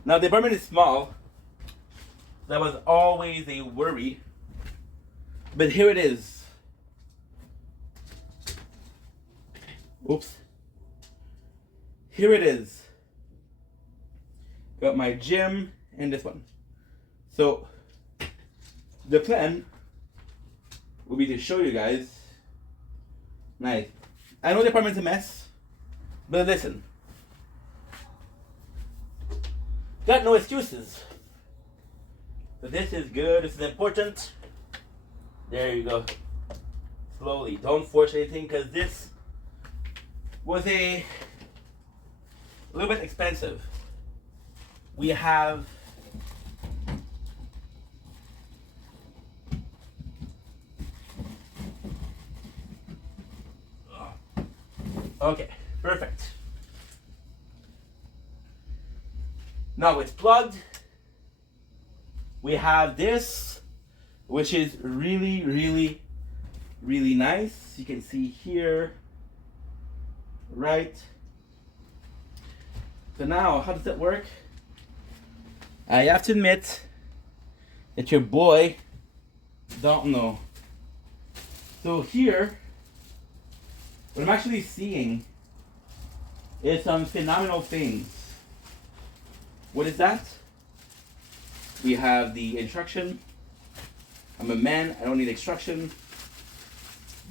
Now the apartment is small. That was always a worry. But here it is. Oops. Here it is. Got my gym and this one. So the plan will be to show you guys. Nice. I know the apartment's a mess, but listen. Got no excuses. So this is good, this is important. There you go. Slowly, don't force anything because this was a little bit expensive. We have okay, perfect. Now it's plugged. We have this, which is really, really, really nice. You can see here, right? So now, how does that work? I have to admit that your boy don't know. So here, what I'm actually seeing is some phenomenal things. What is that? We have the instruction. I'm a man, I don't need instruction.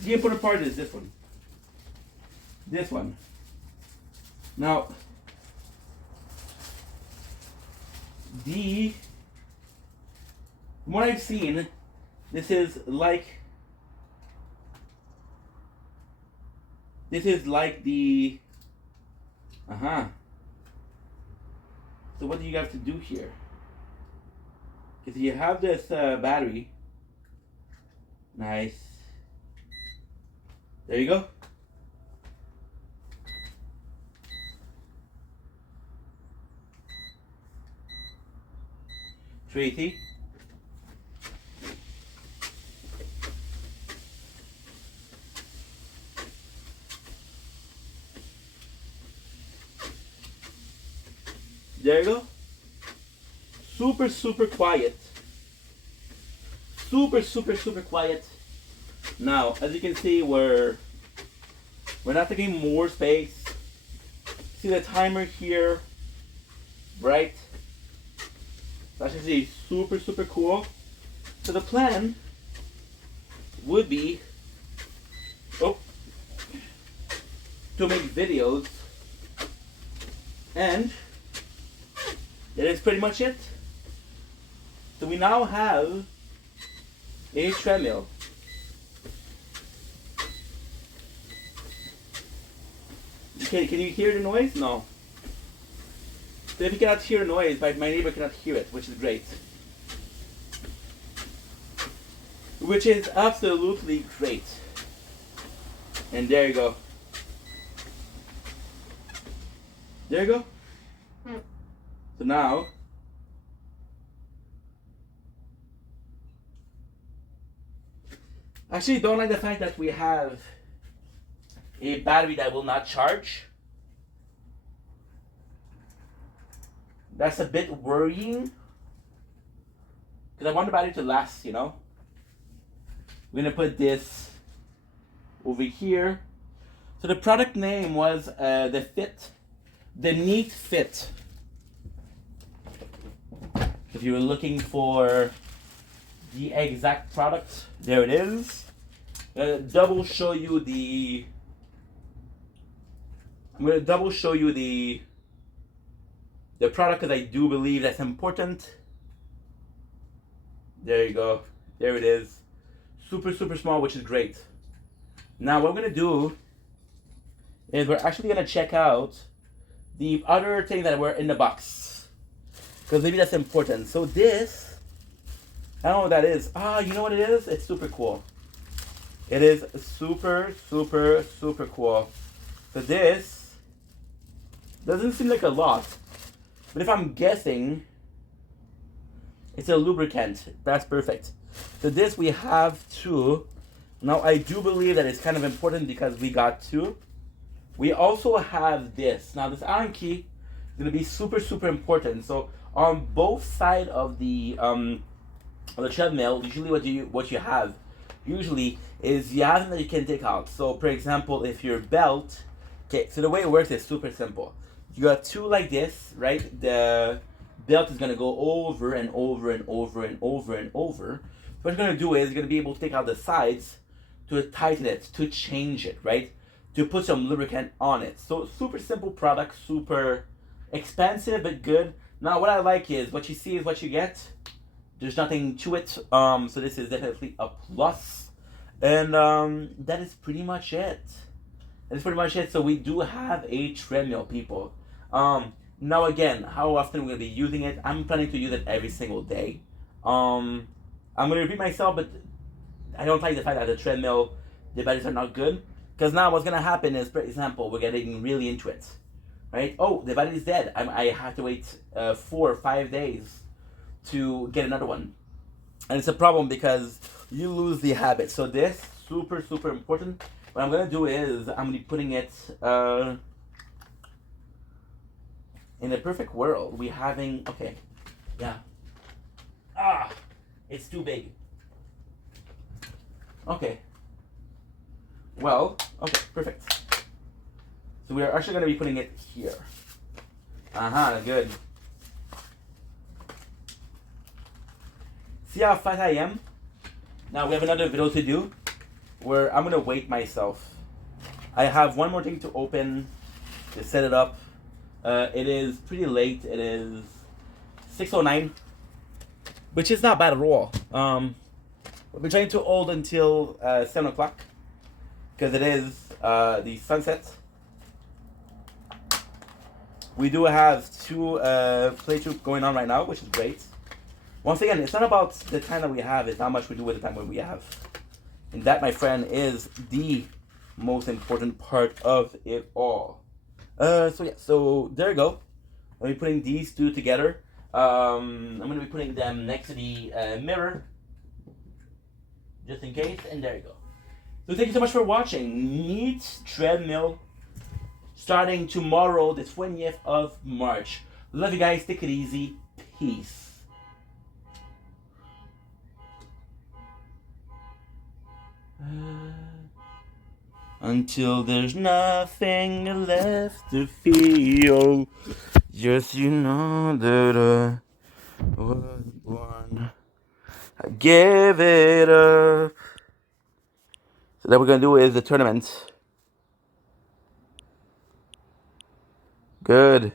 The important part is this one. This one. Now, from what I've seen, this is like the So what do you have to do here? Because you have this battery. Nice. There you go. $380. There you go. Super, super quiet. Super, super, super quiet. Now, as you can see, we're not taking more space. See the timer here, right? That's actually super, super cool. So the plan would be to make videos, and that is pretty much it. So we now have a treadmill. Can you hear the noise? No. So if you cannot hear the noise, my neighbor cannot hear it, which is great. which is absolutely great. And there you go. There you go. So now, I actually don't like the fact that we have a battery that will not charge. That's a bit worrying, because I want the battery to last, you know. We're gonna put this over here. So the product name was the Neat Fit. If you were looking for the exact product, there it is. Double show you the. I'm gonna double show you the product, because I do believe that's important. There you go. There it is. Super, super small, which is great. Now what we're gonna do is we're actually gonna check out the other thing that were in the box, because maybe that's important. So this, I don't know what that is. You know what it is? It's super cool. It is super, super, super cool. So this doesn't seem like a lot, but if I'm guessing, it's a lubricant. That's perfect. So this we have two. Now I do believe that it's kind of important because we got two. We also have this. Now this Allen key is going to be super, super important. So on both sides of the treadmill, usually what you have usually is you have something that you can take out. So for example, if your belt, okay, so the way it works is super simple. You got two like this, right? The belt is gonna go over and over and over and over and over. What you're gonna do is you're gonna be able to take out the sides to tighten it, to change it, right? To put some lubricant on it. So super simple product, super expensive but good. Now what I like is what you see is what you get. There's nothing to it. So this is definitely a plus. And that is pretty much it. That's pretty much it. So we do have a treadmill, people. Now again, how often we're gonna be using it? I'm planning to use it every single day. I'm gonna repeat myself, but I don't like the fact that the treadmill, the batteries are not good. Because now what's gonna happen is, for example, we're getting really into it, right? Oh, the battery is dead. I have to wait 4 or 5 days to get another one, and it's a problem because you lose the habit. So this super, super important. What I'm gonna do is I'm gonna be putting it in a perfect world. We having okay, yeah. It's too big. Okay. Well, okay, perfect. So we are actually gonna be putting it here. Good. See how fat I am? Now we have another video to do where I'm gonna wait myself. I have one more thing to open to set it up. It is pretty late. It is 6:09, which is not bad at all. We've been trying to hold until 7 o'clock because it is the sunset. We do have two playthroughs going on right now, which is great. Once again, it's not about the time that we have, it's how much we do with the time that we have. And that, my friend, is the most important part of it all. So there you go. I'll be putting these two together. I'm going to be putting them next to the mirror, just in case, and there you go. So thank you so much for watching. Neat Treadmill, starting tomorrow, the 20th of March. Love you guys, take it easy, peace. Until there's nothing left to feel, just you know that I was born. I give it up. So that we're gonna do is the tournament. Good.